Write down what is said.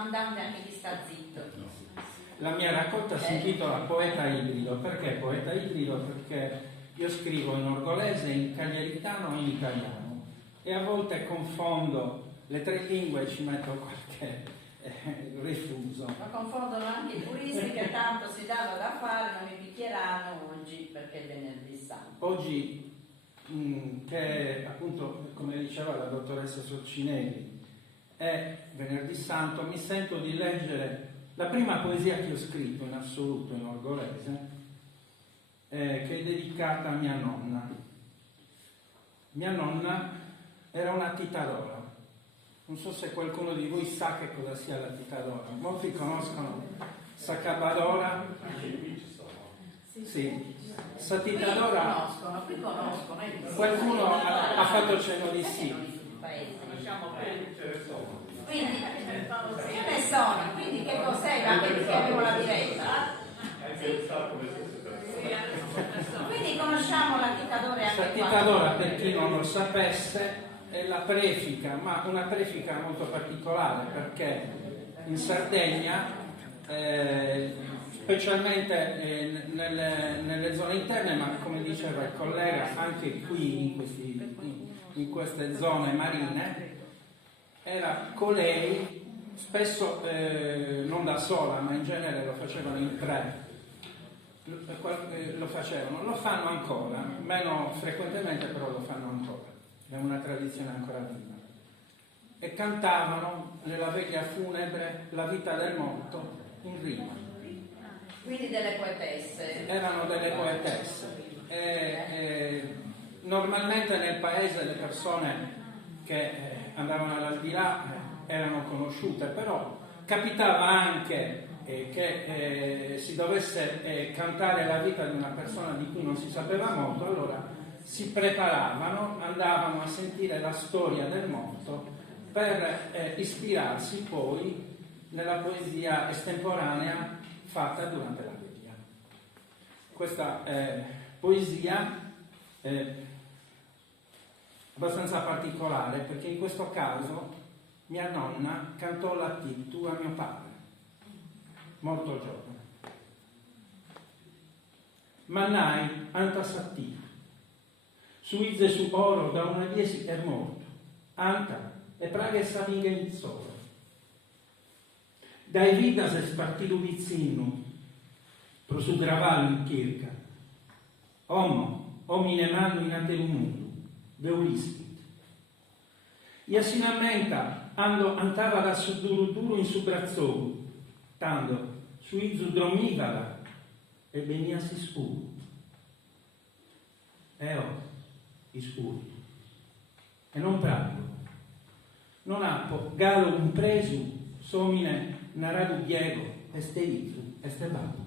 mandante anche chi sta zitto. La mia raccolta si intitola Poeta ibrido. Perché poeta ibrido? Perché io scrivo in orgolese, in cagliaritano e in italiano, e a volte confondo le tre lingue e ci metto qualche rifuso. Ma confondono anche i puristi che tanto si danno da fare, non mi picchieranno oggi perché è venerdì santo. Oggi, che appunto, come diceva la dottoressa Sorcinelli, è venerdì santo, mi sento di leggere la prima poesia che ho scritto in assoluto in orgolese, che è dedicata a mia nonna. Mia nonna era una titadora. Non so se qualcuno di voi sa che cosa sia la titadora. Molti conoscono Sacabadora. Sì. Satitadora. Qui conoscono. Qualcuno ha fatto cenno di sì. Quindi, che ne sono? Quindi che cos'è? Anche perché avevo la diretta. Quindi conosciamo la titadora anche qua. Satitadora, per chi non lo sapesse, è la prefica, ma una prefica molto particolare, perché in Sardegna, specialmente nelle zone interne, ma come diceva il collega, anche qui in queste zone marine, era colei, spesso non da sola, ma in genere lo facevano in tre. Lo facevano, lo fanno ancora, meno frequentemente, però lo fanno ancora. È una tradizione ancora viva. E cantavano nella veglia funebre la vita del morto in rima. Quindi delle poetesse. Erano delle poetesse. Normalmente nel paese le persone che andavano all'aldilà erano conosciute, però capitava anche che si dovesse cantare la vita di una persona di cui non si sapeva molto, allora si preparavano, andavano a sentire la storia del morto per ispirarsi poi nella poesia estemporanea fatta durante la veglia. Questa poesia è abbastanza particolare perché in questo caso mia nonna cantò la Titu a mio padre, molto giovane. Mannai anta satti, suizze su oro da una diesi è morto, anta e praghe savinga in solo. Dai vita se spartilu vizzinu, pro su gravallo in chirca, omine mannu in ante un mundo, veulispit. Ia si ammenta, ando antava da su duro in su brazzou, tando su izu dromivala e venia si scuro. Scuro. E non prago. Non appo galo un presu, somine naradu diego, este izu, este babu.